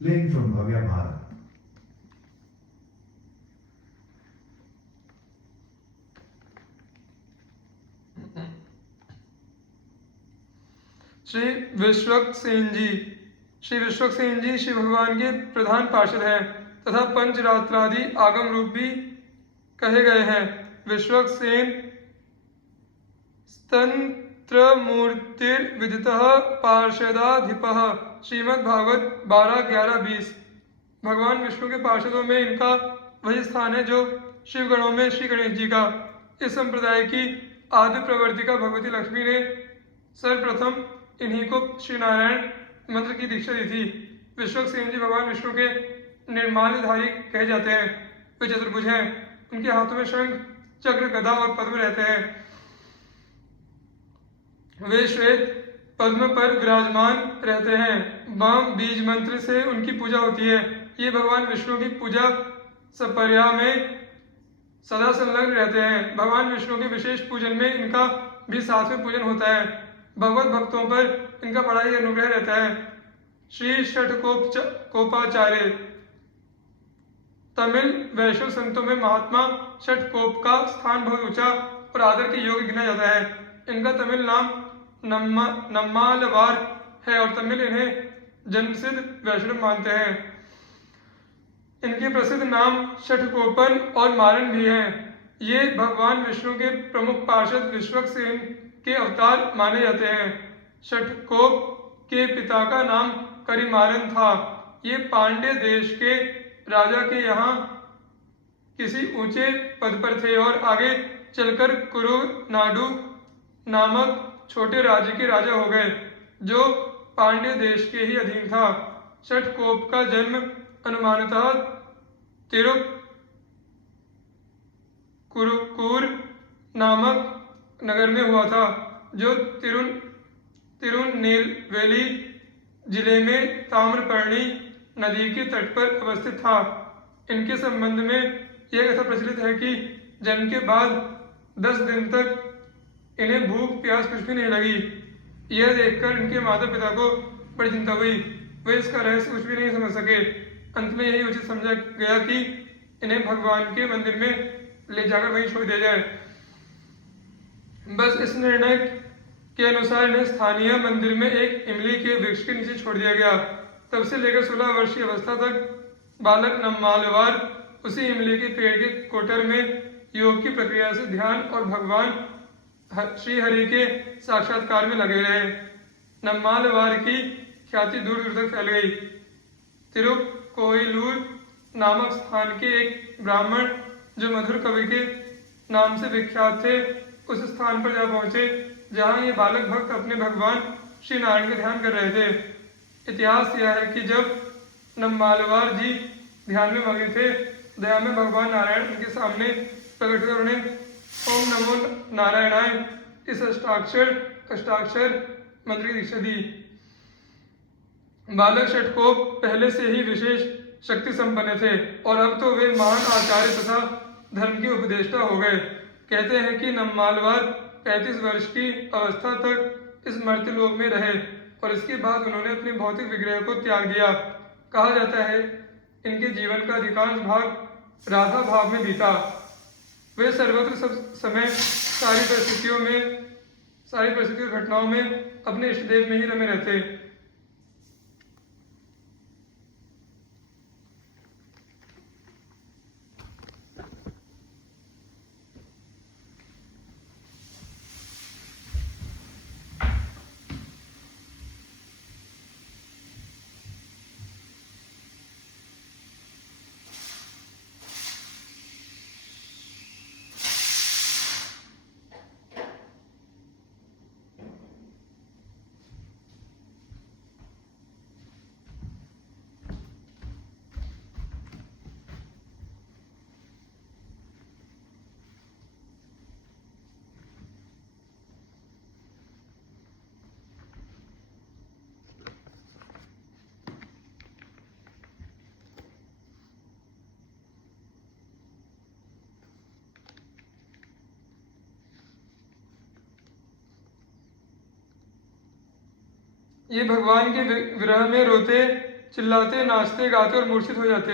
playing from Bhavya Bharat. Shri Vishwaksen जी। श्री विश्वक्सेन जी श्री भगवान के प्रधान पार्षद हैं तथा पंचरात्रादि आगम रूप भी कहे गए हैं। विश्वक्सेन स्तंत्रमूर्तिर्विदितः पार्षदाधिपः। श्रीमद्भागवत 12-11-20। भगवान विष्णु के पार्षदों में इनका वही स्थान है जो शिवगणों में श्री गणेश जी का। इस संप्रदाय की आदि प्रवर्तिका भगवती लक्ष्मी ने सर्वप्रथम इन्हीं को श्री नारायण मंत्र की दीक्षा दी थी। विश्वक्सेन जी भगवान विष्णु के निर्माल्यधारी कहे जाते हैं। वे चतुर्भुज हैं। उनके हाथों में शंख, चक्र, गदा और पद्म रहते हैं। वे श्वेत पद्म पर विराजमान रहते हैं। वाम बीज मंत्र से उनकी पूजा होती है। ये भगवान विष्णु की पूजा सपर्या में सदा संलग्न रहते हैं। भगवान विष्णु के विशेष पूजन में इनका भी साथ में पूजन होता है। भगवत भक्तों पर इनका बड़ा ही अनुग्रह रहता है। श्री षटकोपाचार्य। तमिल वैष्णव संतों में महात्मा षटकोप का स्थान बहुत ऊंचा और आदर के योग्य गिना जाता है। इनका तमिल नाम नम्मालवार है और तमिल इन्हें जन्मसिद्ध वैष्णव मानते हैं। इनके प्रसिद्ध नाम षटकोपन और मारन भी हैं। ये भगवान विष्णु के प्रमुख पार्षद विश्वक्सेन के अवतार माने जाते हैं। षटकोप के पिता का नाम करिमारन था। ये पांड्य देश के राजा के यहाँ किसी ऊंचे पद पर थे और आगे चलकर कुरुनाडु नामक छोटे राज्य के राजा हो गए जो पांड्य देश के ही अधीन था। षटकोप का जन्म अनुमानतः तिरुकुरुकूर नामक नगर में हुआ था जो तिरुनेलवेली जिले में ताम्रपर्णी नदी के तट पर अवस्थित था। इनके संबंध में यह कथा प्रचलित है कि जन्म के बाद 10 दिन तक इन्हें भूख प्यास कुछ भी नहीं लगी। यह देखकर इनके माता पिता को बड़ी चिंता हुई। वे इसका रहस्य कुछ भी नहीं समझ सके। अंत में यही उचित समझा गया कि इन्हें भगवान के मंदिर में ले जाकर वहीं छोड़ दिया जाए। बस इस निर्णय के अनुसार इन्हें स्थानीय मंदिर में एक इमली के वृक्ष के नीचे छोड़ दिया गया। तब से लेकर 16 वर्षीय अवस्था तक बालक नम्मालवार उसी इमली के पेड़ के कोटर में योग की प्रक्रिया से ध्यान और भगवान श्री हरि के साक्षात्कार में लगे रहे। नम्मालवार की ख्याति दूर दूर तक फैल गई। तिरुकोइलूर नामक स्थान के एक ब्राह्मण जो मधुर कवि के नाम से विख्यात थे उस स्थान पर जा पहुंचे जहां ये बालक भक्त अपने भगवान श्री नारायण का ध्यान कर रहे थे। इतिहास यह है कि जब नम्मालवार जी ध्यान में मग्न थे, दया में भगवान नारायण उनके सामने प्रकट कर उन्हें ओम नमो नारायणाय इस अष्टाक्षर मंत्र की दीक्षा दी। बालक षटकोप पहले से ही विशेष शक्ति संपन्न थे और अब तो वे महान आचार्य तथा धर्म के उपदेष्टा हो गए। कहते हैं कि नम्मालवार 35 वर्ष की अवस्था तक इस मर्त्य लोक में रहे और इसके बाद उन्होंने अपने भौतिक विग्रह को त्याग दिया। कहा जाता है इनके जीवन का अधिकांश भाग राधा भाव में बीता। वे सर्वत्र सब समय सारी परिस्थितियों घटनाओं में अपने इष्ट देव में ही रमे रहते। ये भगवान के विरह में रोते चिल्लाते, नाचते, गाते और मूर्छित हो जाते।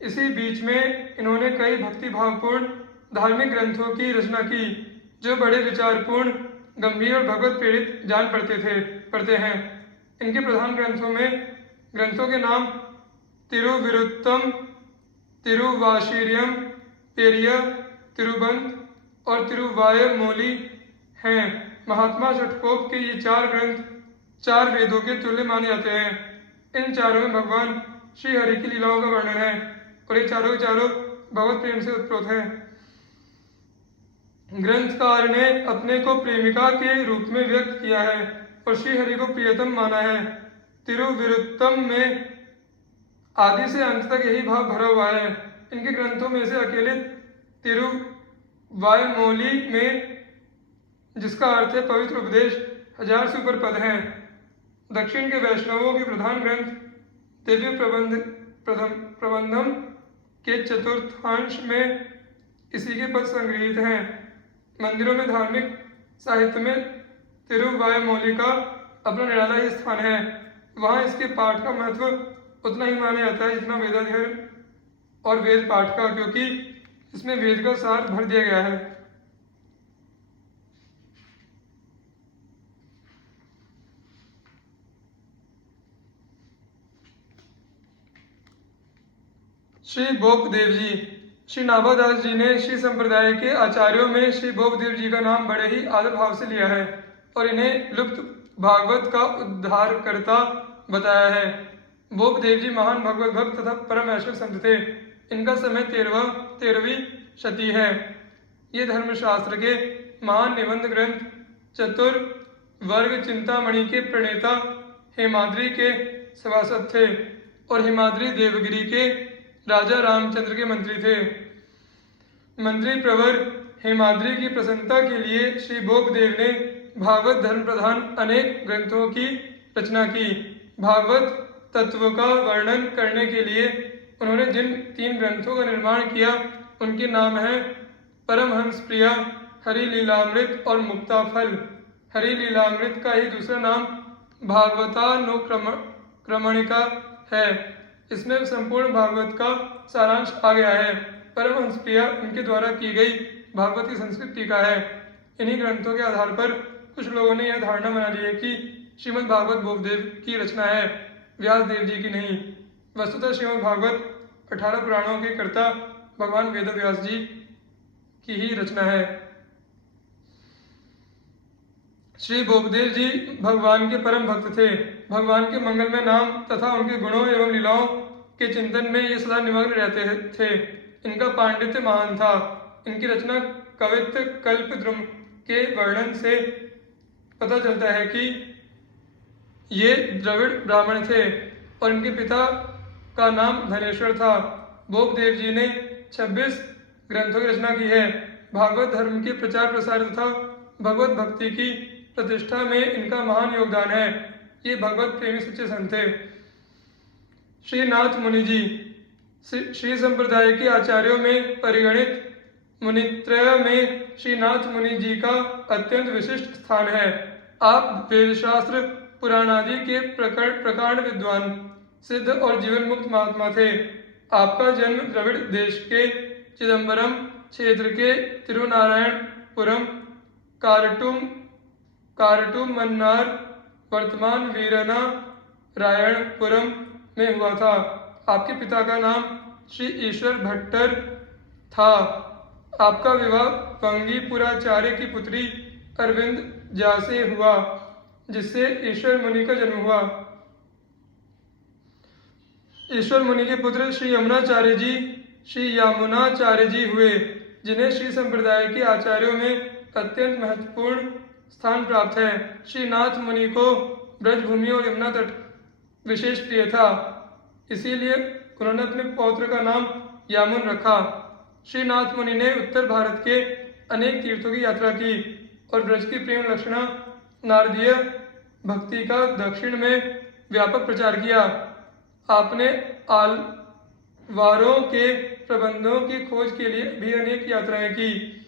इसी बीच में इन्होंने कई भक्तिभावपूर्ण धार्मिक ग्रंथों की रचना की जो बड़े विचारपूर्ण, गंभीर और भगवत प्रेरित जान पड़ते हैं। इनके प्रधान ग्रंथों के नाम तिरुविरुत्तम, तिरुवाशिरियम, पेरिया, तिरुबंध और तिरुवायमोली हैं। महात्मा षटकोप के ये 4 ग्रंथ 4 वेदों के तुल्य माने जाते हैं। इन चारों में भगवान श्री हरि की लीलाओं का वर्णन है और ये चारों के चारों भगवत प्रेम से उत्प्रोत हैं। ग्रंथकार ने अपने को प्रेमिका के रूप में व्यक्त किया है और श्री हरि को प्रियतम माना है। तिरुविरुत्तम में आदि से अंत तक यही भाव भरा हुआ है। इनके ग्रंथों में से अकेले तिरुवायमोली में, जिसका अर्थ है पवित्र उपदेश, 1000 से ऊपर पद हैं। दक्षिण के वैष्णवों के प्रधान ग्रंथ दिव्य प्रबंधम के चतुर्थांश में इसी के पद संग्रहित हैं। मंदिरों में धार्मिक साहित्य में तिरुवायमोली का अपना निराला ही स्थान है। वहाँ इसके पाठ का महत्व उतना ही माना जाता है जितना वेदाध्ययन और वेद पाठ का, क्योंकि इसमें वेद का सार भर दिया गया है। श्री बोपदेव जी। श्री नाभादास जी ने श्री संप्रदाय के आचार्यों में श्री बोपदेव जी का नाम बड़े ही आदर भाव से लिया है और इन्हें लुप्त भागवत का उद्धारकर्ता बताया है। बोपदेव जी महान भगवत भक्त तथा परम वैष्णव संत थे। इनका समय 13वीं शती है। ये धर्मशास्त्र के महान निबंध ग्रंथ चतुर्वर्ग चिंतामणि के प्रणेता हेमाद्री के सभासद थे और हेमाद्री देवगिरी के राजा रामचंद्र के मंत्री थे। मंत्री प्रवर हेमाद्री की प्रसन्नता के लिए श्री बोपदेव ने भागवत धर्म प्रधान अनेक ग्रंथों की रचना की। भागवत तत्व का वर्णन करने के लिए उन्होंने जिन 3 ग्रंथों का निर्माण किया उनके नाम हैं परमहंस प्रिया, हरि लीलामृत और मुक्ताफल। हरि लीलामृत का ही दूसरा नाम भागवतानुक्रमणिका है। इसमें संपूर्ण भागवत का सारांश आ गया है। परमहंस प्रिया इनके द्वारा की गई भागवत की संस्कृत टीका है। इन्हीं ग्रंथों के आधार पर कुछ लोगों ने यह धारणा बना ली है कि श्रीमद् भागवत बोपदेव की रचना है, व्यास देव जी की नहीं। वस्तुतः श्रीमद् भागवत 18 पुराणों के कर्ता भगवान वेद व्यास जी की ही रचना है। श्री बोपदेव जी भगवान के परम भक्त थे। भगवान के मंगलमय नाम तथा उनके गुणों एवं लीलाओं के चिंतन में ये सदा निमग्न रहते थे। इनका पांडित्य महान था। इनकी रचना कवित्त कल्पद्रुम के वर्णन से पता चलता है कि ये द्रविड़ ब्राह्मण थे और इनके पिता का नाम धनेश्वर था। बोपदेव जी ने 26 ग्रंथों की रचना की है। भागवत धर्म के प्रचार प्रसार तथा भगवत भक्ति की प्रतिष्ठा में इनका महान योगदान है। ये भगवत प्रेमी सच्चे संत थे। श्रीनाथ मुनि जी श्री संप्रदाय के आचार्यों में परिगणित मुनित्रय में श्रीनाथ मुनि जी का अत्यंत विशिष्ट स्थान है। आप वेदशास्त्र पुराणादि के प्रकांड विद्वान, सिद्ध और जीवन मुक्त महात्मा थे। आपका जन्म द्रविड़ देश के चिदम्बरम क्षेत्र के तिरुनारायणपुरम कारटूम मन्नार वर्तमान वीरना रायणपुरम में हुआ था। आपके पिता का नाम श्री ईश्वर भट्टर था। आपका विवाह पंगीपुराचार्य की पुत्री अरविंद जा से हुआ, जिससे ईश्वर मुनि का जन्म हुआ। ईश्वर मुनि के पुत्र श्री यमुनाचार्य जी हुए, जिन्हें श्री संप्रदाय के आचार्यों में अत्यंत महत्वपूर्ण स्थान प्राप्त है। श्री नाथ मुनि को ब्रजभूमि और यमुना तट विशेष प्रिय था, इसीलिए उन्होंने अपने पौत्र का नाम यामुन रखा। श्रीनाथ मुनि ने उत्तर भारत के अनेक तीर्थों की यात्रा की और ब्रज की प्रेम लक्षणा नारदीय भक्ति का दक्षिण में व्यापक प्रचार किया। आपने आलवारों के प्रबंधों की खोज के लिए भी अनेक यात्राएं की।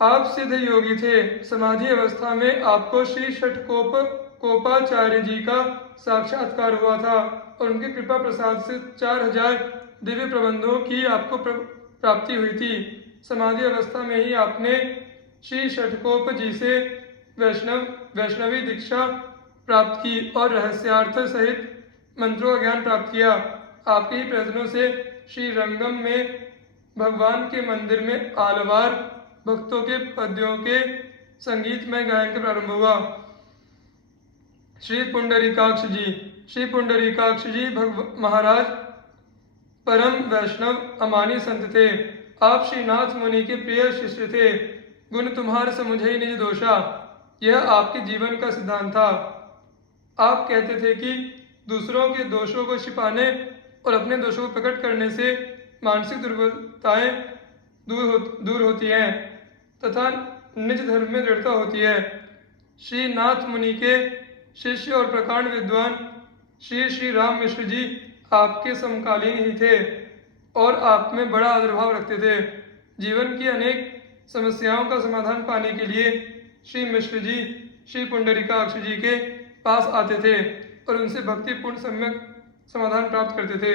आप सिद्ध योगी थे। समाधि अवस्था में आपको श्री षटकोप कोपाचार्य जी का साक्षात्कार हुआ था और उनकी कृपा प्रसाद से 4000 दिव्य प्रबंधों की आपको प्राप्ति हुई थी। समाधि अवस्था में ही आपने श्री षटकोप जी से वैष्णवी दीक्षा प्राप्त की और रहस्यार्थ सहित मंत्रों का ज्ञान प्राप्त किया। आपके ही प्रयत्नों से श्री रंगम में भगवान के मंदिर में आलवार भक्तों के पद्यों के संगीतमय गायन का प्रारंभ हुआ। श्री पुंडरीकाक्ष जी महाराज परम वैष्णव अमानी संत थे। आप श्रीनाथ मुनि के प्रिय शिष्य थे। गुण तुम्हार समुझे ही निज दोषा, यह आपके जीवन का सिद्धांत था। आप कहते थे कि दूसरों के दोषों को छिपाने और अपने दोषों को प्रकट करने से मानसिक दुर्बलताएं दूर होती हैं तथा निज धर्म में दृढ़ता होती है। श्री नाथ मुनि के शिष्य और प्रकांड विद्वान श्री राम मिश्र जी आपके समकालीन ही थे और आप में बड़ा आदरभाव रखते थे। जीवन की अनेक समस्याओं का समाधान पाने के लिए श्री मिश्र जी श्री पुंडरीकाक्ष जी के पास आते थे और उनसे भक्तिपूर्ण सम्यक समाधान प्राप्त करते थे।